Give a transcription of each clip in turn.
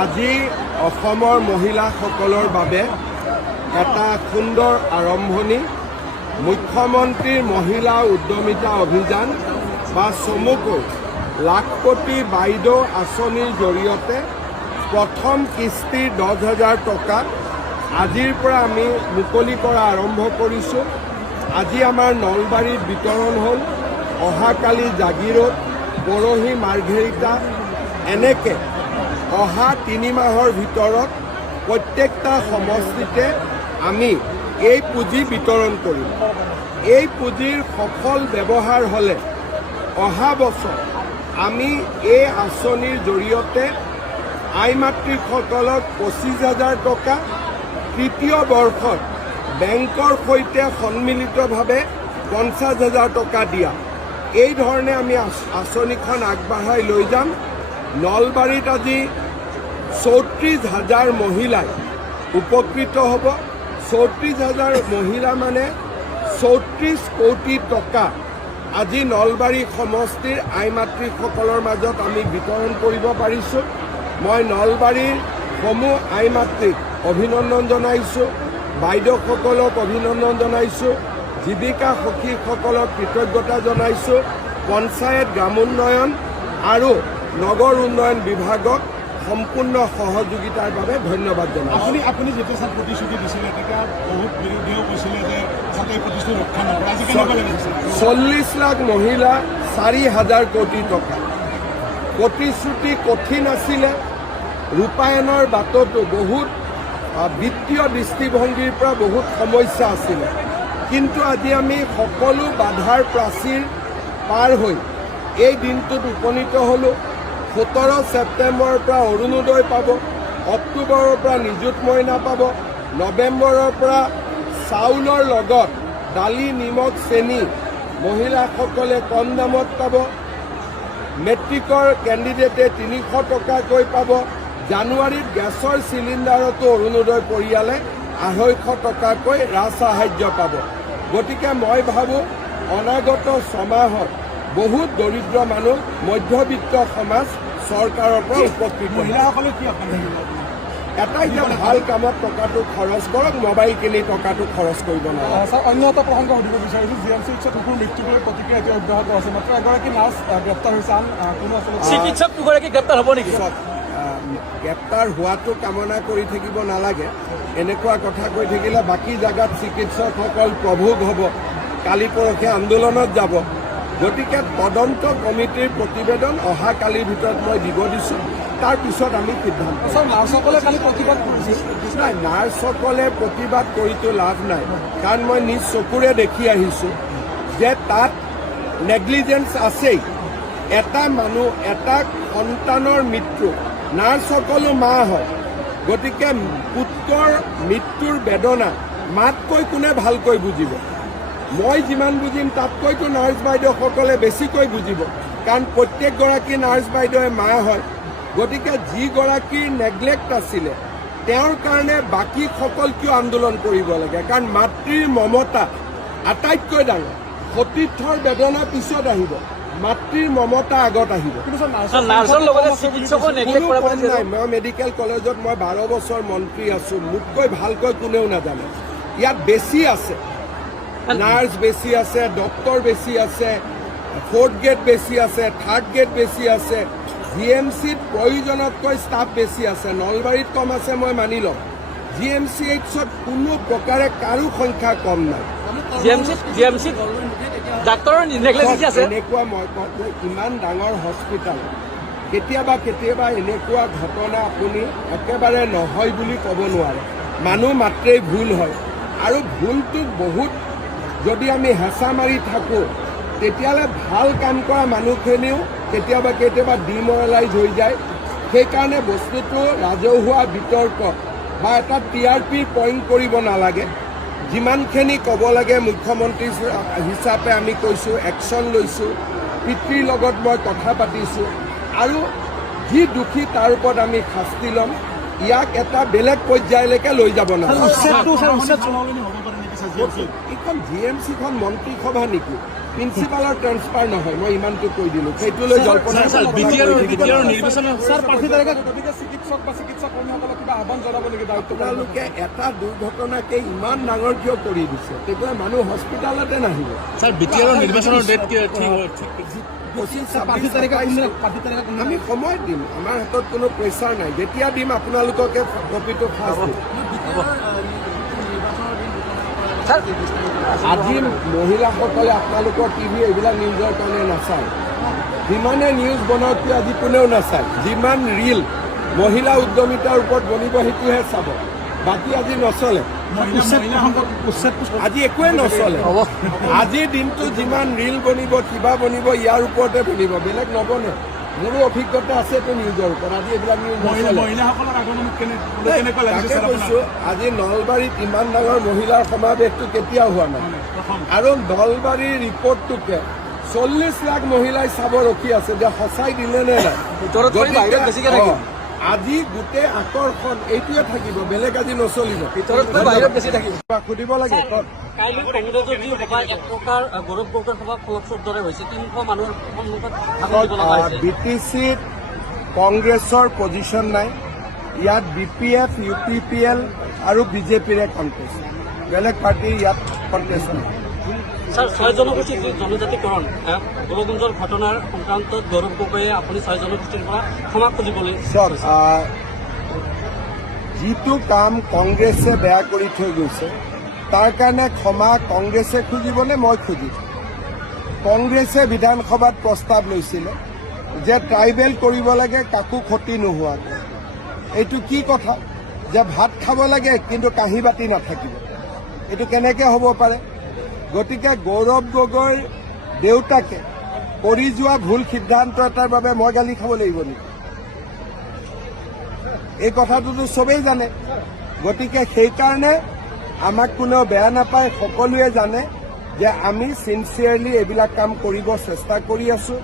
আজি অসমৰ মহিলাসকলৰ বাবে এটা সুন্দৰ আৰম্ভণি মুখ্যমন্ত্ৰীৰ মহিলা উদ্যমিতা অভিযান বা চমুকৈ লাখপতি বাইদেউ আঁচনিৰ জৰিয়তে প্ৰথম কিস্তিৰ 10,000 টকা আজিৰ পৰা আমি মুকলি কৰা আৰম্ভ কৰিছোঁ। আজি আমাৰ নলবাৰীত বিতৰণ হ'ল, অহাকালি জাগিৰোড, পৰহি মাৰ্ঘেৰিটা, এনেকৈ অহা 3 মাহৰ ভিতৰত প্ৰত্যেকটা সমষ্টিতে আমি এই পুঁজি বিতৰণ কৰিম। এই পুঁজিৰ সফল ব্যৱহাৰ হ'লে অহা বছৰ আমি এই আঁচনিৰ জৰিয়তে আই মাতৃসকলক 25,000 টকা, তৃতীয় বৰ্ষত বেংকৰ সৈতে সন্মিলিতভাৱে 50,000 টকা দিয়া, এই ধৰণে আমি আঁচনিখন আগবঢ়াই লৈ যাম। নলবাৰীত আজি 34,000 মহিলাই উপকৃত হ'ব। 34,000 মহিলা মানে 34 কোটি টকা আজি নলবাৰী সমষ্টিৰ আই মাতৃসকলৰ মাজত আমি বিতৰণ কৰিব পাৰিছোঁ। মই নলবাৰীৰ সমূহ আই মাতৃক অভিনন্দন জনাইছোঁ, বাইদেউসকলক অভিনন্দন জনাইছোঁ, জীৱিকা সখীসকলক কৃতজ্ঞতা জনাইছোঁ, পঞ্চায়ত গ্ৰামোন্নয়ন আৰু নগৰ উন্নয়ন বিভাগক সম্পূৰ্ণ সহযোগিতাৰ বাবে ধন্যবাদ জনাইছোঁ। আপুনি যেতিয়া চাওক প্ৰতিশ্ৰুতি দিছিলে তেতিয়া বহুত বিৰোধীয়েও কৈছিলে যে যাতে প্ৰতিশ্ৰুতি ৰক্ষা নকৰে, আজি 40 লাখ মহিলা 4,000 কোটি টকা। প্ৰতিশ্ৰুতি কঠিন আছিলে, ৰূপায়ণৰ বাটতো বহুত বিত্তীয় দৃষ্টিভংগীৰ পৰা বহুত সমস্যা আছিলে, কিন্তু আজি আমি সকলো বাধাৰ প্ৰাচীৰ পাৰ হৈ এই দিনটোত উপনীত হ'লোঁ। 17 ছেপ্টেম্বৰৰ পৰা অৰুণোদয় পাব, অক্টোবৰৰ পৰা নিযুত মইনা পাব, নৱেম্বৰৰ পৰা চাউলৰ লগত দালি, নিমখ, চেনি মহিলাসকলে কম দামত পাব, মেট্ৰিকৰ কেণ্ডিডেটে 300 টকাকৈ পাব, জানুৱাৰীত গেছৰ চিলিণ্ডাৰতো অৰুণোদয় পৰিয়ালে 250 টকাকৈ ৰাজসাহায্য পাব। গতিকে মই ভাবোঁ অনাগত 6 মাহত বহুত দৰিদ্ৰ মানুহ, মধ্যবিত্ত সমাজ চৰকাৰৰ পৰা উপকৃত। মহিলাসকলে কি এটা এতিয়া ভাল কামত টকাটো খৰচ কৰক, মোবাইল কিনি টকাটো খৰচ কৰিব নালাগে। ছাৰ, অন্য এটা প্ৰসংগ সুধিব বিচাৰিছোঁ। GMC শিশুৰ মৃত্যুৰ প্ৰতিক্ৰিয়া এতিয়া অব্যাহত আছে, মাত্ৰ এগৰাকী নাৰ্ছ গ্ৰেপ্তাৰ হৈছে, আন কোনো আচলতে চিকিৎসক দুগৰাকী গ্ৰেপ্তাৰ হ'ব নেকি? গ্ৰেপ্তাৰ হোৱাটো কামনা কৰি থাকিব নালাগে। এনেকুৱা কথা কৈ থাকিলে বাকী জেগাত চিকিৎসকসকল প্ৰভোগ হ'ব, কালি পৰহি আন্দোলনত যাব। গতিকে তদন্ত কমিটিৰ প্ৰতিবেদন অহাকালিৰ ভিতৰত মই দিব দিছোঁ, তাৰপিছত আমি সিদ্ধান্ত। নাৰ্ছসকলে কালি প্ৰতিবাদ কৰিছিল। নাই, নাৰ্ছসকলে প্ৰতিবাদ কৰিতো লাভ নাই, কাৰণ মই নিজ চকুৰে দেখি আহিছোঁ যে তাত নেগলিজেঞ্চ আছেই। এটা মানুহ, এটা সন্তানৰ মৃত্যু, নাৰ্ছসকলো মা হয়, গতিকে পুত্ৰৰ মৃত্যুৰ বেদনা মাতকৈ কোনে ভালকৈ বুজিব? মই যিমান বুজিম তাতকৈতো নাৰ্ছ বাইদেউসকলে বেছিকৈ বুজিব, কাৰণ প্ৰত্যেকগৰাকী নাৰ্ছ বাইদেৱে মা হয়। গতিকে যিগৰাকীৰ নেগলেক্ট আছিলে তেওঁৰ কাৰণে বাকীসকল কিয় আন্দোলন কৰিব লাগে? কাৰণ মাতৃৰ মমতা আটাইতকৈ ডাঙৰ। সতীৰ্থৰ বেদনা পিছত আহিব, মাতৃৰ মমতা আগত আহিব। মই মেডিকেল কলেজত 12 বছৰ মন্ত্ৰী আছোঁ, মোতকৈ ভালকৈ কোনেও নাজানে। ইয়াত বেছি আছে, নাৰ্ছ বেছি আছে, ডক্টৰ বেছি আছে, 4th গ্ৰেড বেছি আছে, 3rd গ্ৰেড বেছি আছে, GMCত প্ৰয়োজনতকৈ ষ্টাফ বেছি আছে। নলবাৰীত কম আছে মই মানি ল'ম, GMCHত কোনো প্ৰকাৰে কাৰো সংখ্যা কম নাই। এনেকুৱা মই কওঁ, ইমান ডাঙৰ হস্পিটেল কেতিয়াবা কেতিয়াবা এনেকুৱা ঘটনা আপুনি একেবাৰে নহয় বুলি ক'ব নোৱাৰে। মানুহ মাত্ৰেই ভুল হয়, আৰু ভুলটোক বহুত যদি আমি হেঁচা মাৰি থাকোঁ তেতিয়াহ'লে ভাল কাম কৰা মানুহখিনিও কেতিয়াবা কেতিয়াবা ডিমৰেলাইজ হৈ যায়। সেইকাৰণে বস্তুটো ৰাজহুৱা বিতৰ্ক বা এটা TRP পইণ্ট কৰিব নালাগে। যিমানখিনি ক'ব লাগে মুখ্যমন্ত্ৰী হিচাপে আমি কৈছোঁ, একশ্যন লৈছোঁ, পিতৃৰ লগত মই কথা পাতিছোঁ, আৰু যি দোষী তাৰ ওপৰত আমি শাস্তি ল'ম। ইয়াক এটা বেলেগ পৰ্যায়লৈকে লৈ যাব নালাগে। এইখন GMCখন মন্ত্ৰীসভা নেকি? প্ৰিন্সিপালৰ ট্ৰেন্সফাৰ নহয়, মই ইমানটো কৈ দিলোঁ। সেইটোলৈ জল্পনা গতিকে চিকিৎসক বা চিকিৎসা কৰ্মীসকলক কিবা আহ্বান জনাব নেকি? আপোনালোকে এটা দুৰ্ঘটনাকে ইমান ডাঙৰ কিয় কৰি দিছে? তেতিয়া মানুহ হস্পিটেলতে নাহিব। স্যাৰ বিটিআৰৰ নিৰ্বাচনৰ ডেট কি আমি সময় দিম, আমাৰ হাতত কোনো প্ৰেছাৰ নাই। যেতিয়া দিম আপোনালোককে কপিটো ফাৰ্ষ্ট দিম। আজি মহিলাসকলে আপোনালোকৰ টিভি এইবিলাক নিউজৰ কাৰণে নাচায়। যিমানে নিউজ বনাওক কিয় আজি কোনেও নাচায়। যিমান ৰিল মহিলা উদ্যমিতাৰ ওপৰত বনিব সেইটোহে চাব, বাকী আজি নচলে। আজি একোৱে নচলে। আজিৰ দিনটো যিমান ৰিল বনিব কিবা বনিব ইয়াৰ ওপৰতে বনিব, বেলেগ নবনে। মোৰো অভিজ্ঞতা আছেতো নিউজৰ ওপৰত। আজি এইবিলাক নিউজ তাকে কৈছো, আজি নলবাৰীত ইমান ডাঙৰ মহিলাৰ সমাৱেশটো কেতিয়াও হোৱা নাই। আৰু নলবাৰীৰ ৰিপৰ্টটোকে 40 লাখ মহিলাই চাব ৰখি আছে যে সঁচাই দিলে নে নাই। আজি গোটেই আকৰ্ষণ এইটোৱে থাকিব, বেলেগ আজি নচলিব। সুধিব লাগে কাইলৈ কংগ্ৰেছৰ যি সভা এক প্ৰকাৰ গৌৰৱ গগৈৰ সভা ফলপ্ৰসূ হৈছে, 300 মানুহৰ সন্মুখত ভাষণ দিব লগা হৈছে। BTCত কংগ্ৰেছৰ পজিশ্যন নাই। ইয়াত BPF, UPPL আৰু BJPৰে কণ্টেষ্ট, বেলেগ পাৰ্টিৰ ইয়াত কণ্টেষ্ট নাই। স্যাৰ 6 জনগোষ্ঠীৰ যি জনজাতিকৰণ গোলগঞ্জৰ ঘটনাৰ সংক্ৰান্তত গৌৰৱ গগৈয়ে আপুনি 6 জনগোষ্ঠীৰ পৰা ক্ষমা খুজিবলৈ চাওক, যিটো কাম কংগ্ৰেছে বেয়া কৰি থৈ গৈছে তাৰ কাৰণে ক্ষমা কংগ্ৰেছে খুজিবনে মই খুজিম? কংগ্ৰেছে বিধানসভাত প্ৰস্তাৱ লৈছিলে যে ট্ৰাইবেল কৰিব লাগে কাকো ক্ষতি নোহোৱাকৈ। এইটো কি কথা যে ভাত খাব লাগে কিন্তু কাঁহী বাতি নাথাকিব? এইটো কেনেকৈ হ'ব পাৰে? গতিকে গৌৰৱ গগৈৰ দেউতাকে কৰি যোৱা ভুল সিদ্ধান্ত এটাৰ বাবে মই গালি খাব লাগিব নেকি? এই কথাটোতো চবেই জানে। গতিকে সেইকাৰণে আমাক কোনেও বেয়া নাপায়, সকলোৱে জানে যে আমি চিনচিয়াৰলি এইবিলাক কাম কৰিব চেষ্টা কৰি আছো।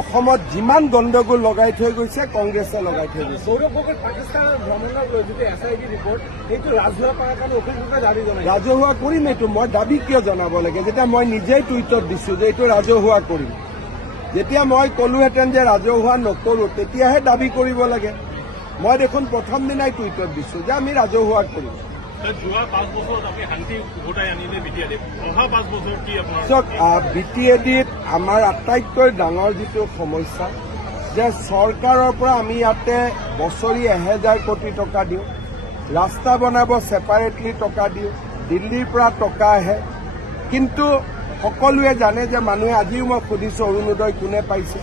অসমত যিমান গণ্ডগোল লগাই থৈ গৈছে কংগ্ৰেছে লগাই থৈ গৈছে। গৌৰৱ গগৈ পাকিস্তানৰ ভ্ৰমণক লৈ যিটো SIT ৰিপৰ্ট, সেইটো ৰাজহুৱা কৰাৰ কাৰণে অভিযোগ দাবী জনাইছে। ৰাজহুৱা কৰিম এইটো, মই দাবী কিয় জনাব লাগে যেতিয়া মই নিজেই টুইটত দিছো যে এইটো ৰাজহুৱা কৰিম। যেতিয়া মই ক'লোহেঁতেন যে ৰাজহুৱা নকৰো তেতিয়াহে দাবী কৰিব লাগে। মই দেখোন প্ৰথম দিনাই টুইটত দিছো যে আমি ৰাজহুৱা কৰিম। যোৱা 5 বছৰত আপুনি শান্তি উভতাই আনিলে BTADত, অহা 5 বছৰ কি আপোনাৰ? চাওক, BTADত আমাৰ আটাইতকৈ ডাঙৰ যিটো সমস্যা যে চৰকাৰৰ পৰা আমি ইয়াতে বছৰি 1000 কোটি টকা দিওঁ, ৰাস্তা বনাব ছেপাৰেটলি টকা দিওঁ, দিল্লীৰ পৰা টকা আহে, কিন্তু সকলোৱে জানে যে মানুহে, আজিও মই সুধিছো অৰুণোদয় কোনে পাইছে,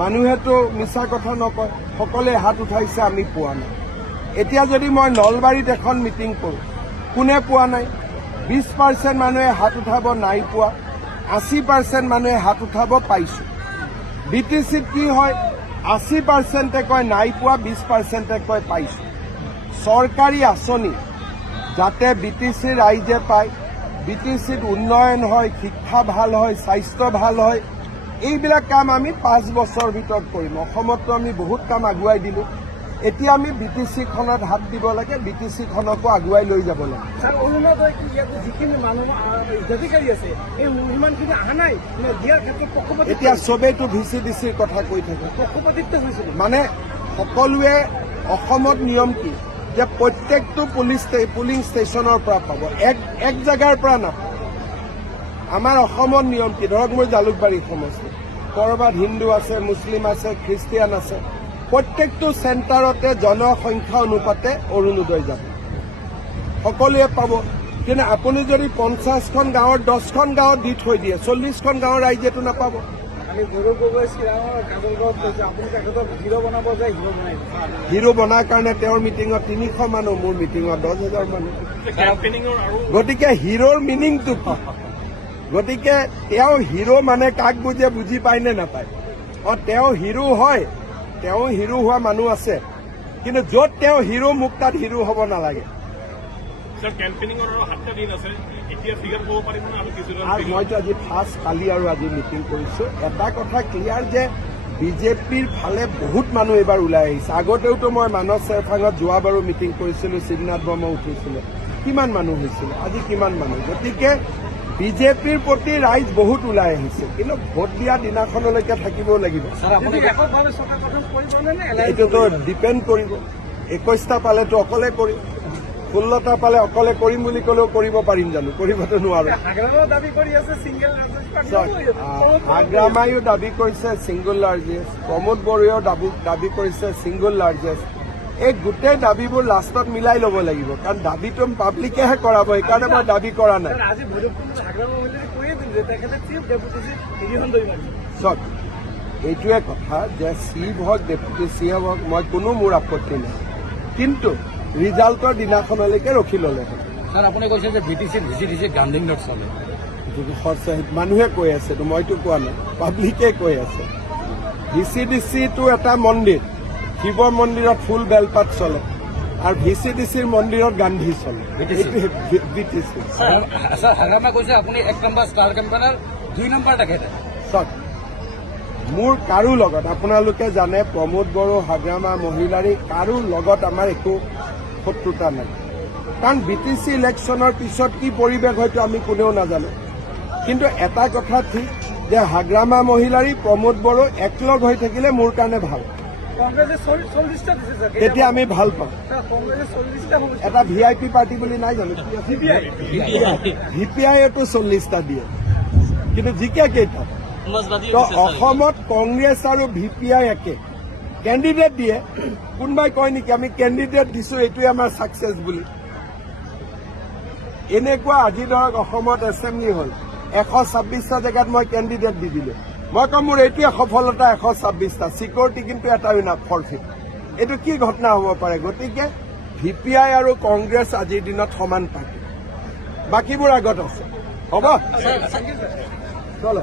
মানুহেতো মিছা কথা নকয়, সকলোৱে হাত উঠাইছে, আমি পোৱা নাই। এতিয়া যদি মই নলবাৰীত এখন মিটিং কৰোঁ, কোনে পোৱা নাই? 20% মানুহে হাত উঠাব নাই পোৱা, 80% মানুহে হাত উঠাব পাইছো। BTCত কি হয়? 80%-এ কয় নাই পোৱা, 20%-এ কয় পাইছো। চৰকাৰী আঁচনি যাতে BTC ৰাইজে পায়, BTCত উন্নয়ন হয়, শিক্ষা ভাল হয়, স্বাস্থ্য ভাল হয়, এইবিলাক কাম আমি 5 বছৰ ভিতৰত কৰিম। অসমতো আমি বহুত কাম আগুৱাই দিলোঁ। এতিয়া আমি BTCখনত হাত দিব লাগে, BTCখনকো আগুৱাই লৈ যাব লাগে। স্যাৰ, অৰুণোদয় যিখিনি মানুহ হিতাধিকাৰী আছে এই সিমানখিনি অহা নাই দিয়াৰ ক্ষেত্ৰত পক্ষপাতিত্ব। এতিয়া চবেইতো VCDCৰ কথা কৈ থাকে, পক্ষপাতিত্ব হৈছিল। মানে সকলোৱে অসমত নিয়ম কি যে প্ৰত্যেকটো পুলিং ষ্টেচনৰ পৰা পাব, এক জেগাৰ পৰা নাপাব। আমাৰ অসমত নিয়ম কি? ধৰক মোৰ জালুকবাৰী সমষ্টি, ক'ৰবাত হিন্দু আছে, মুছলিম আছে, খ্ৰীষ্টিয়ান আছে, প্ৰত্যেকটো চেণ্টাৰতে জনসংখ্যা অনুপাতে অৰুণোদয় যাব, সকলোৱে পাব। কিন্তু আপুনি যদি 50খন গাঁৱৰ 10খন গাঁৱত দি থৈ দিয়ে, 40খন গাঁৱৰ ৰাইজেতো নাপাব। আমি গৌৰৱ গগৈ শ্ৰীৰামৰ কাজলগাঁৱত কৈছে আপুনি তেখেতক হিৰো বনাব যায়, হিৰো বনাই হিৰো বনাৰ কাৰণে তেওঁৰ মিটিঙত 300 মানুহ, মোৰ মিটিঙত 10,000 মানুহ। কেম্পেইনিঙৰ আৰু গতিকে হিৰোৰ মিনিংটো কি? গতিকে তেওঁ হিৰো মানে কাক বুজে, বুজি পায় নে নাপায়? তেওঁ হিৰো হয়, তেওঁ হিৰো হোৱা মানুহ আছে, কিন্তু য'ত তেওঁ হিৰো, মোক তাত হিৰো হ'ব নালাগে। স্যাৰ, কেম্পেইনিঙৰ আৰু 7টা দিন আছে, এতিয়া ফিগাৰ ক'ব পাৰিব না? আমি কিছুদিন আৰু মইতো আজি ফাৰ্ষ্ট কালি আৰু আজি মিটিং কৰিছো। এটা কথা ক্লিয়াৰ যে বিজেপিৰ ফালে বহুত মানুহ এইবাৰ ওলাই আহিছে। আগতেওতো মই মানস চেৰফাঙত যোৱাবাৰো মিটিং কৰিছিলো, শিৱনাথ বৰ্মা উঠিছিলে, কিমান মানুহ হৈছিলে, আজি কিমান মানুহ। গতিকে বিজেপিৰ প্ৰতি ৰাইজ বহুত ওলাই আহিছে, কিন্তু ভোট দিয়া দিনাখনলৈকে থাকিবও লাগিব। এইটোতো ডিপেণ্ড কৰিব। 21টা পালেতো অকলে কৰিম, 16টা পালে অকলে কৰিম বুলি ক'লেও কৰিব পাৰিম জানো? কৰিবতো নোৱাৰো। হাগ্ৰামায়ো দাবী কৰিছে ছিংগল লাৰ্জেষ্ট, প্ৰমোদ বড়োৱেও দাবী কৰিছে ছিংগল লাৰ্জেষ্ট। এই গোটেই দাবীবোৰ লাষ্টত মিলাই ল'ব লাগিব, কাৰণ দাবীটো পাব্লিকেহে কৰাব, সেইকাৰণে মই দাবী কৰা নাই। চক, এইটোৱে কথা যে চিফ হওক ডেপুটি চিএম হওক, মই কোনো মোৰ আপত্তি নাই, কিন্তু ৰিজাল্টৰ দিনাখনলৈকে ৰখি ল'লে হ'ল। ছাৰ আপুনি কৈছে যে VTC গান্ধী নট চলে, মানুহে কৈ আছে, মইতো কোৱা নাই, পাব্লিকে কৈ আছে। VCDCটো এটা মন্দিৰ, শিৱ মন্দিৰত ফুল বেলপাত চলে, আৰু VCDCৰ মন্দিৰত গান্ধী চলে। BTC ছাৰ হাগ্ৰামা কৈছে আপুনি 1 নম্বৰ ষ্টাৰ কেম্পেইনাৰ, 2 নম্বৰ তেখেতে। চক, মোৰ কাৰো লগত, আপোনালোকে জানে প্ৰমোদ বড়ো, হাগ্ৰামা, মহিলাৰী, কাৰো লগত আমাৰ একো শত্ৰুতা নাই, কাৰণ BTC ইলেকশ্যনৰ পিছত কি পৰিৱেশ হয়তো আমি কোনেও নাজানো। কিন্তু এটা কথা ঠিক যে হাগ্ৰামা, মহিলাৰী, প্ৰমোদ বড়ো একলগ হৈ থাকিলে মোৰ কাৰণে ভাল, তেতিয়া আমি ভাল পাওঁ। এটা VIP পাৰ্টি বুলি নাই জানো? VPIতো 40টা দিয়ে, কিন্তু জিকে কেইটা? তো অসমত কংগ্ৰেছ আৰু VPI একে কেণ্ডিডেট দিয়ে। কোনোবাই কয় নেকি আমি কেণ্ডিডেট দিছো এইটোৱে আমাৰ ছাকচেছ বুলি? এনেকুৱা আজি ধৰক অসমত এছেম্বলি হ'ল, 126টা জেগাত মই কেণ্ডিডেট দি দিলো, মই কম মোৰ এইটোৱে সফলতা, 126টা, চিকিউৰিটি কিন্তু এটাও না ফৰফিট। এইটো কি ঘটনা হ'ব পাৰে? গতিকে VPI আৰু কংগ্ৰেছ আজিৰ দিনত সমান পাৰ্টি, বাকীবোৰ আগত আছে। হ'ব চলো।